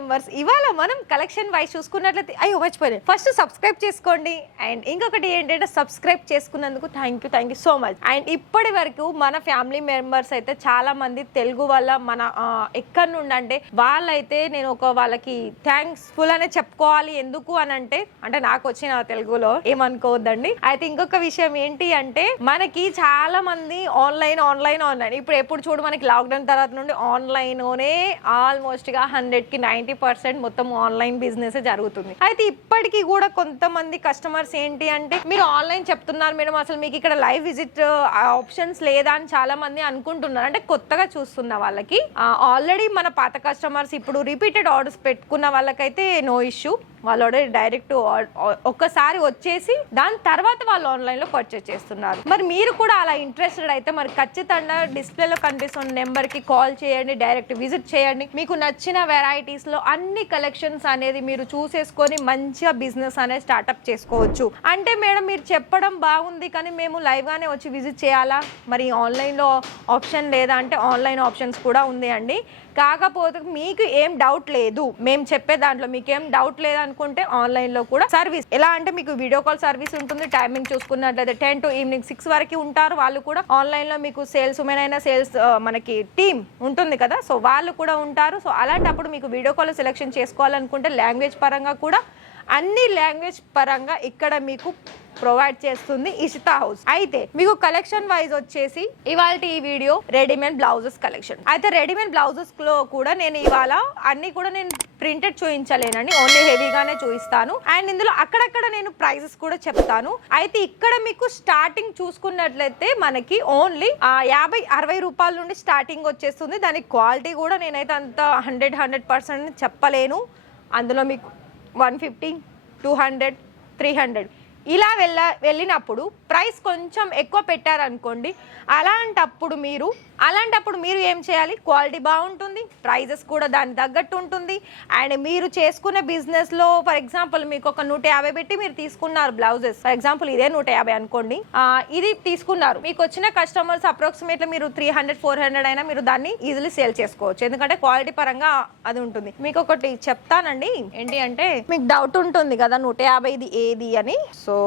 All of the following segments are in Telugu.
మెంబర్స్ ఇవాళ మనం కలెక్షన్ వైజ్ చూసుకున్నట్లయితే అయ్యో మర్చిపోయాను, ఫస్ట్ సబ్స్క్రైబ్ చేసుకోండి. అండ్ ఇంకొకటి ఏంటంటే సబ్స్క్రైబ్ చేసుకున్నందుకు thank you so much. And ఇప్పటి వరకు మన ఫ్యామిలీ మెంబర్స్ అయితే చాలా మంది తెలుగు వల్ల మన ఎక్కడి నుండి అంటే వాళ్ళైతే నేను వాళ్ళకి థ్యాంక్స్ ఫుల్ అనే చెప్పుకోవాలి. ఎందుకు అని అంటే నాకు వచ్చిన తెలుగులో ఏమనుకోవద్దండి. అయితే ఇంకొక విషయం ఏంటి అంటే మనకి చాలా మంది ఆన్లైన్ ఇప్పుడు ఎప్పుడు చూడు మనకి లాక్డౌన్ తర్వాత నుండి ఆన్లైన్లోనే ఆల్మోస్ట్ గా 100కి 90% మొత్తం ఆన్లైన్ బిజినెస్ జరుగుతుంది. అయితే ఇప్పటికీ కూడా కొంతమంది కస్టమర్స్ ఏంటి అంటే మీరు ఆన్లైన్ చెప్తున్నారు మేడం, అసలు మీకు ఇక్కడ లైవ్ విజిట్ ఆప్షన్స్ లేదా అని చాలా మంది అనుకుంటున్నారు. అంటే కొత్తగా చూస్తున్న వాళ్ళకి ఆల్రెడీ మన పాత కస్టమర్స్ ఇప్పుడు రిపీటెడ్ ఆర్డర్స్ పెట్టుకున్న వాళ్ళకైతే నో ఇష్యూ. వాళ్ళు ఆల్రెడీ డైరెక్ట్ ఒక్కసారి వచ్చేసి దాని తర్వాత వాళ్ళు ఆన్లైన్లో పర్చేస్ చేస్తున్నారు. మరి మీరు కూడా అలా ఇంట్రెస్టెడ్ అయితే మరి ఖచ్చితంగా డిస్ప్లేలో కనిపిస్తున్న నెంబర్కి కాల్ చేయండి, డైరెక్ట్ విజిట్ చేయండి. మీకు నచ్చిన వెరైటీస్లో అన్ని కలెక్షన్స్ అనేది మీరు చూసేసుకొని మంచిగా బిజినెస్ అనేది స్టార్ట్అప్ చేసుకోవచ్చు. అంటే మేడం మీరు చెప్పడం బాగుంది కానీ మేము లైవ్గానే వచ్చి విజిట్ చేయాలా, మరి ఆన్లైన్లో ఆప్షన్ లేదా అంటే ఆన్లైన్ ఆప్షన్స్ కూడా ఉంది అండి. కాకపోతే మీకు ఏం డౌట్ లేదు, మేము చెప్పే దాంట్లో మీకు ఏం డౌట్ లేదనుకుంటే ఆన్లైన్లో కూడా సర్వీస్ ఎలా అంటే మీకు వీడియో కాల్ సర్వీస్ ఉంటుంది. టైమింగ్ చూసుకున్నట్లయితే 10 to ఈవినింగ్ 6 వరకు ఉంటారు వాళ్ళు కూడా. ఆన్లైన్లో మీకు సేల్స్ ఉమెన్ అయినా సేల్స్ మనకి టీమ్ ఉంటుంది కదా, సో వాళ్ళు కూడా ఉంటారు. సో అలాంటప్పుడు మీకు వీడియో కాల్ సెలెక్షన్ చేసుకోవాలనుకుంటే లాంగ్వేజ్ పరంగా కూడా అన్ని లాంగ్వేజ్ పరంగా ఇక్కడ మీకు ప్రొవైడ్ చేస్తుంది ఇషితా హౌస్. అయితే మీకు కలెక్షన్ వైజ్ వచ్చేసి ఇవాళ ఈ వీడియో రెడీమేడ్ బ్లౌజెస్ కలెక్షన్. అయితే రెడీమేడ్ బ్లౌజెస్ లో కూడా నేను ఇవాళ అన్ని కూడా నేను ప్రింటెడ్ చూపించలేనండి, ఓన్లీ హెవీగానే చూపిస్తాను. అండ్ ఇందులో అక్కడక్కడ నేను ప్రైజెస్ కూడా చెప్తాను. అయితే ఇక్కడ మీకు స్టార్టింగ్ చూసుకున్నట్లయితే మనకి ఓన్లీ 50-60 రూపాయల నుండి స్టార్టింగ్ వచ్చేస్తుంది. దాని క్వాలిటీ కూడా నేనైతే అంత 100% చెప్పలేను. అందులో మీకు 150, 200, 300 ఇలా వెళ్ళినప్పుడు ప్రైస్ కొంచెం ఎక్కువ పెట్టారనుకోండి, అలాంటప్పుడు మీరు ఏం చేయాలి, క్వాలిటీ బాగుంటుంది, ప్రైజెస్ కూడా దానికి తగ్గట్టు ఉంటుంది. అండ్ మీరు చేసుకునే బిజినెస్లో ఫర్ ఎగ్జాంపుల్ మీకు ఒక 150 పెట్టి మీరు తీసుకున్నారు బ్లౌజెస్, ఫర్ ఎగ్జాంపుల్ ఇదే 150 అనుకోండి, ఇది తీసుకున్నారు, మీకు వచ్చిన కస్టమర్స్ అప్రాక్సిమేట్లీ మీరు 300-400 అయినా మీరు దాన్ని ఈజీలీ సేల్ చేసుకోవచ్చు. ఎందుకంటే క్వాలిటీ పరంగా అది ఉంటుంది. మీకు ఒకటి చెప్తానండి, ఏంటి అంటే మీకు డౌట్ ఉంటుంది కదా 150 ఏది అని. సో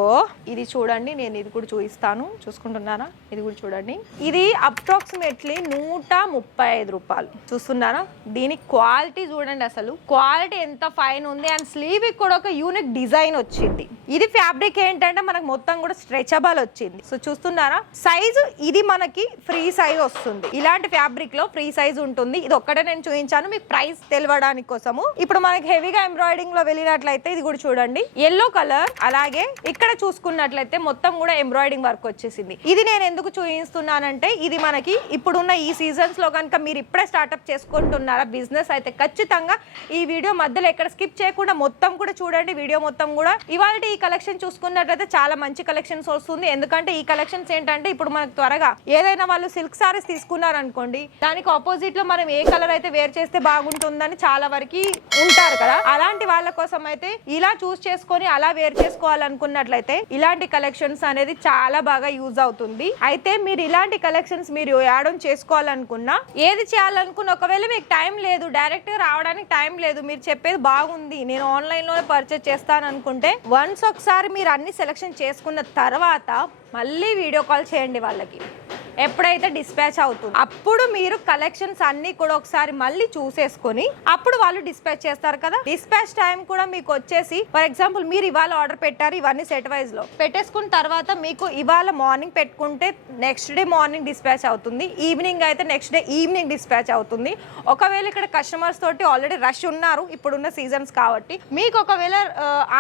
ఇది చూడండి, నేను ఇది కూడా చూపిస్తాను, చూసుకుంటున్నారా, ఇది కూడా చూడండి. ఇది అప్రాక్సిమేట్లీ 135 రూపాయలు. చూస్తున్నారా, దీని క్వాలిటీ చూడండి, అసలు క్వాలిటీ ఎంత ఫైన్ ఉంది. అండ్ స్లీవ్ కూడా ఒక యూనిక్ డిజైన్ వచ్చింది. ఇది ఫ్యాబ్రిక్ ఏంటంటే మనకు మొత్తం కూడా స్ట్రెచబుల్ వచ్చింది. సో చూస్తున్నారా, సైజు ఇది మనకి ఫ్రీ సైజ్ వస్తుంది. ఇలాంటి ఫ్యాబ్రిక్ లో ఫ్రీ సైజ్ ఉంటుంది. ఇది ఒక్కటే నేను చూపించాను మీకు ప్రైస్ తెలియడానికి కోసము. ఇప్పుడు మనకి హెవీగా ఎంబ్రాయిడింగ్ లో వెళ్ళినట్లయితే ఇది కూడా చూడండి, ఎల్లో కలర్. అలాగే ఇక్కడ చూసుకున్నట్లయితే మొత్తం కూడా ఎంబ్రాయిడింగ్ వర్క్ వచ్చేసింది. ఇది నేను ఎందుకు చూపిస్తున్నానంటే ఇది మనకి ఇప్పుడున్న ఈ సీజన్స్ లో కనుక మీరు ఇప్పుడే స్టార్ట్అప్ చేసుకుంటున్నారా బిజినెస్ అయితే ఖచ్చితంగా ఈ వీడియో మధ్యలో ఎక్కడ స్కిప్ చేయకుండా మొత్తం కూడా చూడండి. వీడియో మొత్తం కూడా ఇవాళ ఈ కలెక్షన్ చూసుకున్నట్లయితే చాలా మంచి కలెక్షన్స్ వస్తుంది. ఎందుకంటే ఈ కలెక్షన్స్ ఏంటంటే ఇప్పుడు మనకు త్వరగా ఏదైనా వాళ్ళు సిల్క్ సారీస్ తీసుకున్నారనుకోండి, దానికి ఆపోజిట్ లో మనం ఏ కలర్ అయితే వేర్ చేస్తే బాగుంటుందని చాలా వరకు ఉంటారు కదా, అలాంటి వాళ్ళ కోసం అయితే ఇలా చూస్ చేసుకొని అలా వేర్ చేసుకోవాలనుకున్నట్లయితే ఇలాంటి కలెక్షన్స్ అనేది చాలా బాగా యూజ్ అవుతుంది. అయితే మీరు ఇలాంటి కలెక్షన్స్ మీరు యాడ్ ఆన్ చేసుకోవాలనుకున్నా, ఏది చేయాలనుకున్నా, ఒకవేళ మీకు టైం లేదు, డైరెక్ట్ గా రావడానికి టైం లేదు, మీరు చెప్పేది బాగుంది నేను ఆన్లైన్ లోనే పర్చేస్ చేస్తాను అనుకుంటే వన్స్ ఒకసారి మీరు అన్ని సెలెక్షన్ చేసుకున్న తర్వాత మళ్ళీ వీడియో కాల్ చేయండి వాళ్ళకి. ఎప్పుడైతే డిస్పాచ్ అవుతుంది అప్పుడు మీరు కలెక్షన్స్ అన్ని కూడా ఒకసారి మళ్ళీ చూసేసుకొని అప్పుడు వాళ్ళు డిస్పాచ్ చేస్తారు కదా. డిస్పాచ్ టైం కూడా మీకు వచ్చేసి ఫర్ ఎగ్జాంపుల్ మీరు ఇవాళ ఆర్డర్ పెట్టారు, ఇవన్నీ సెట్ వైజ్ లో పెట్టేసుకున్న తర్వాత మీకు ఇవాళ మార్నింగ్ పెట్టుకుంటే నెక్స్ట్ డే మార్నింగ్ డిస్పాచ్ అవుతుంది, ఈవినింగ్ అయితే నెక్స్ట్ డే ఈవినింగ్ డిస్పాచ్ అవుతుంది. ఒకవేళ ఇక్కడ కస్టమర్స్ తోటి ఆల్రెడీ రష్ ఉన్నారు ఇప్పుడున్న సీజన్స్ కాబట్టి, మీకు ఒకవేళ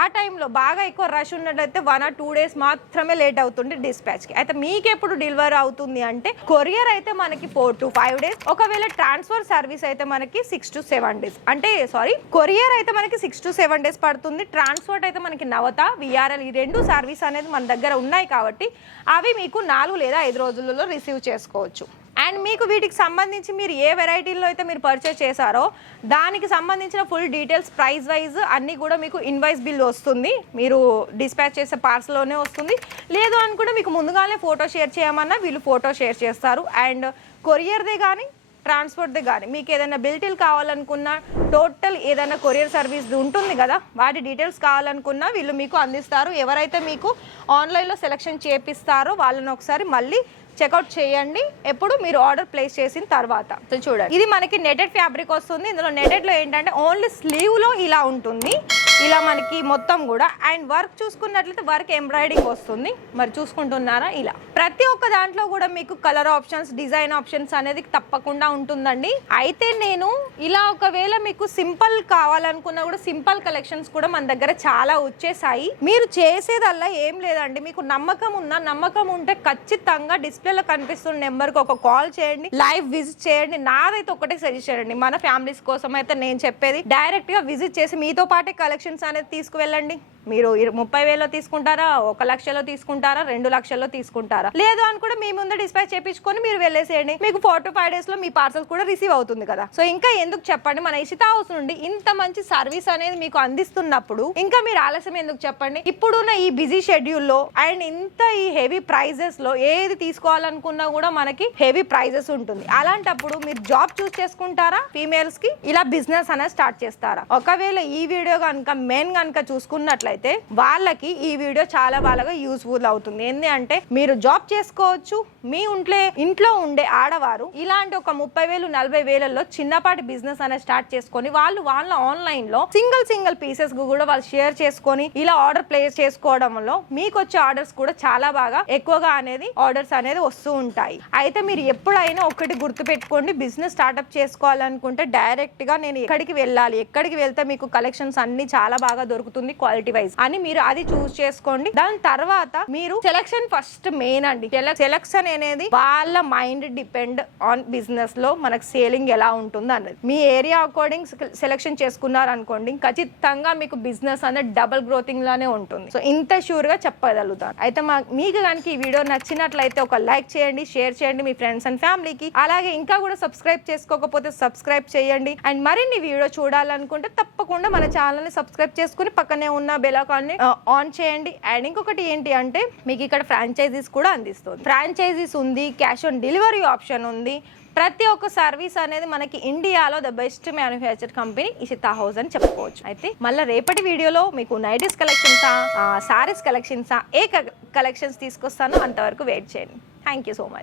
ఆ టైంలో బాగా ఎక్కువ రష్ ఉన్నట్లయితే 1 or 2 days మాత్రమే లేట్ అవుతుంది డిస్పాచ్ కి. అయితే మీకు ఎప్పుడు డెలివరీ అవుతుంది అంటే కొరియర్ అయితే మనకి 4 to 5 days, ఒకవేళ ట్రాన్స్ఫర్ సర్వీస్ అయితే మనకి 6 to 7 days. అంటే సారీ, కొరియర్ అయితే మనకి 6 to 7 days పడుతుంది, ట్రాన్స్పోర్ట్ అయితే మనకి నవత విఆర్ఎల్ ఈ 2 సర్వీస్ అనేది మన దగ్గర ఉన్నాయి కాబట్టి అవి మీకు 4 లేదా 5 రోజులలో రిసీవ్ చేసుకోవచ్చు. అండ్ మీకు వీటికి సంబంధించి మీరు ఏ వెరైటీల్లో అయితే మీరు పర్చేస్ చేశారో దానికి సంబంధించిన ఫుల్ డీటెయిల్స్ ప్రైస్ వైజ్ అన్నీ కూడా మీకు ఇన్వాయిస్ బిల్ వస్తుంది, మీరు డిస్పాచ్ చేసే పార్సల్లోనే వస్తుంది. లేదు అనుకుంటే మీకు ముందుగానే ఫోటో షేర్ చేయమన్నా వీళ్ళు ఫోటో షేర్ చేస్తారు. అండ్ కొరియర్దే కానీ ట్రాన్స్పోర్ట్ది కానీ మీకు ఏదైనా బిల్టీలు కావాలనుకున్నా టోటల్ ఏదైనా కొరియర్ సర్వీస్ ఉంటుంది కదా, వాటి డీటెయిల్స్ కావాలనుకున్నా వీళ్ళు మీకు అందిస్తారు. ఎవరైతే మీకు ఆన్లైన్లో సెలెక్షన్ చేపిస్తారో వాళ్ళని ఒకసారి మళ్ళీ చెక్అవుట్ చేయండి ఎప్పుడు మీరు ఆర్డర్ ప్లేస్ చేసిన తర్వాత. సో చూడండి, ఇది మనకి నెటెడ్ ఫ్యాబ్రిక్ వస్తుంది. ఇందులో నెటెడ్లో ఏంటంటే ఓన్లీ స్లీవ్లో ఇలా ఉంటుంది, ఇలా మనకి మొత్తం కూడా. అండ్ వర్క్ చూసుకున్నట్లయితే వర్క్ ఎంబ్రాయిడింగ్ వస్తుంది. మరి చూసుకుంటున్నారా, ఇలా ప్రతి ఒక్క దాంట్లో కూడా మీకు కలర్ ఆప్షన్స్, డిజైన్ ఆప్షన్స్ అనేది తప్పకుండా ఉంటుందండి. అయితే నేను ఇలా ఒకవేళ మీకు సింపుల్ కావాలనుకున్నా కూడా సింపుల్ కలెక్షన్స్ కూడా మన దగ్గర చాలా వచ్చేసాయి. మీరు చేసేదల్లా ఏం లేదండి, మీకు నమ్మకం ఉంటే ఖచ్చితంగా డిస్ప్లేలో కనిపిస్తున్న నెంబర్కి ఒక కాల్ చేయండి, లైవ్ విజిట్ చేయండి. నాదైతే ఒకటే సజెషన్ అండి, మన ఫ్యామిలీస్ కోసం అయితే నేను చెప్పేది డైరెక్ట్ గా విజిట్ చేసి మీతో పాటే కలెక్షన్స్ అనేది తీసుకువెళ్ళండి. మీరు 30,000లో తీసుకుంటారా, 1 లక్షలో తీసుకుంటారా, 2 లక్షల్లో తీసుకుంటారా, లేదు అని కూడా మీ ముందు డిస్పాచ్ చేయించుకొని మీరు వెళ్ళేసేయండి. మీకు 4 to 5 days లో మీ పార్సల్ కూడా రిసీవ్ అవుతుంది కదా. సో ఇంకా ఎందుకు చెప్పండి, మన ఇషితా హౌస్ నుండి ఇంత మంచి సర్వీస్ అనేది మీకు అందిస్తున్నప్పుడు ఇంకా మీరు ఆలస్యం ఎందుకు చెప్పండి. ఇప్పుడున్న ఈ బిజీ షెడ్యూల్లో అండ్ ఇంత ఈ హెవీ ప్రైజెస్ లో ఏది తీసుకోవాలనుకున్నా కూడా మనకి హెవీ ప్రైజెస్ ఉంటుంది. అలాంటప్పుడు మీరు జాబ్ చూస్ చేసుకుంటారా, ఫీమేల్స్ కి ఇలా బిజినెస్ అనేది స్టార్ట్ చేస్తారా? ఒకవేళ ఈ వీడియో కనుక మెయిన్ కనుక చూసుకున్నట్లయితే వాళ్ళకి ఈ వీడియో చాలా బాగా యూస్ఫుల్ అవుతుంది. ఏంటి అంటే మీరు జాబ్ చేసుకోవచ్చు, మీ ఇంట్లో ఉండే ఆడవారు ఇలాంటి ఒక 30,000 40,000లో చిన్నపాటి బిజినెస్ అనేది స్టార్ట్ చేసుకొని వాళ్ళ ఆన్లైన్ లో సింగిల్ పీసెస్ కూడా వాళ్ళు షేర్ చేసుకొని ఇలా ఆర్డర్ ప్లేస్ చేసుకోవడంలో మీకు వచ్చే ఆర్డర్స్ కూడా చాలా బాగా ఎక్కువగా అనేది ఆర్డర్స్ అనేది వస్తూ ఉంటాయి. అయితే మీరు ఎప్పుడైనా ఒకటి గుర్తు పెట్టుకోండి, బిజినెస్ స్టార్ట్అప్ చేసుకోవాలనుకుంటే డైరెక్ట్ గా నేను ఎక్కడికి వెళ్ళాలి, ఎక్కడికి వెళ్తే మీకు కలెక్షన్స్ అన్ని చాలా బాగా దొరుకుతుంది క్వాలిటీ వైజ్ అని మీరు అది చూస్ చేసుకోండి. దాని తర్వాత మీరు సెలక్షన్ ఫస్ట్ మెయిన్ అండి. సెలక్షన్ అనేది వాళ్ళ మైండ్ డిపెండ్ ఆన్ బిజినెస్ లో మనకు సేలింగ్ ఎలా ఉంటుంది అన్నది. మీ ఏరియా అకార్డింగ్ సెలక్షన్ చేసుకున్నారు అనుకోండి, ఖచ్చితంగా మీకు బిజినెస్ అనేది డబుల్ గ్రోతింగ్ లానే ఉంటుంది. సో ఇంత షూర్ గా చెప్పగలుగుతాను. అయితే మీకు కనుక ఈ వీడియో నచ్చినట్లయితే ఒక లైక్ చేయండి, షేర్ చేయండి మీ ఫ్రెండ్స్ అండ్ ఫ్యామిలీకి. అలాగే ఇంకా కూడా సబ్స్క్రైబ్ చేసుకోకపోతే సబ్స్క్రైబ్ చేయండి. అండ్ మరిన్ని వీడియో చూడాలనుకుంటే తప్పకుండా మన ఛానల్ ని సబ్స్క్రైబ్ చేసుకుని పక్కనే ఉన్న బెల్ ఐకాన్ ని ఆన్ చేయండి. అండ్ ఇంకొకటి ఏంటి అంటే మీకు ఇక్కడ ఫ్రాంచైజీస్ కూడా అందిస్తుంది. ఫ్రాంచైజీస్ ఉంది, క్యాష్ ఆన్ డెలివరీ ఆప్షన్ ఉంది. ప్రతి ఒక్క సర్వీస్ అనేది మనకి ఇండియాలో the best manufacture company Ishita house అని చెప్పుకోవచ్చు. అయితే మళ్ళీ రేపటి వీడియోలో మీకు నైటీస్ కలెక్షన్సా, సారీస్ కలెక్షన్సా, ఏ కలెక్షన్స్ తీసుకొస్తానో అంతవరకు వెయిట్ చేయండి. Thank you so much.